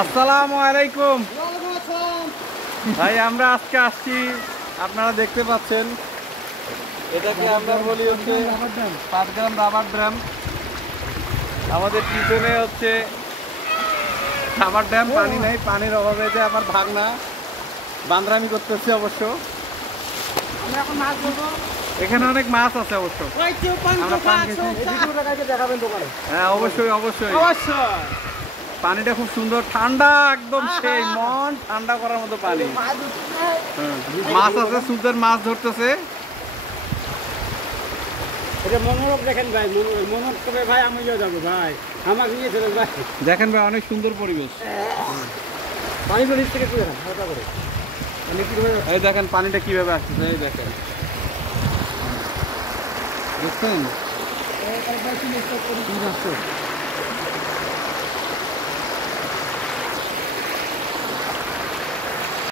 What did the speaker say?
আসসালামু আলাইকুম ভাই, আমরা আজকে আসছি, আপনারা দেখতে পাচ্ছেন এটাকে আমরা বলি হচ্ছে পাটগ্রাম রাবার ড্যাম। আমাদের পিছনে হচ্ছে রাবার ড্যাম, পানি নেই, পানির অভাবে যে আমার ভাগনা বান্দরামি করতেছে। অবশ্য এখানে অনেক মাছ আছে অবশ্য। হ্যাঁ, অবশ্যই অবশ্যই। পানিটা খুব সুন্দর, ঠান্ডা, একদম সেই মন ঠান্ডা করার মতো পানি। মাছ আছে, সুন্দর মাছ ধরতেছে। এটা মনোরম দেখেন ভাই, মনোরম করে ভাই আমি যাবো ভাই, আমাকে নিয়ে চলে ভাই। দেখেন ভাই, অনেক সুন্দর পরিবেশ। পানি তো নিচ থেকে তুলে হালকা করে, এই দেখেন পানিটা কিভাবে আসতেছে, এই দেখেন, দেখছেন?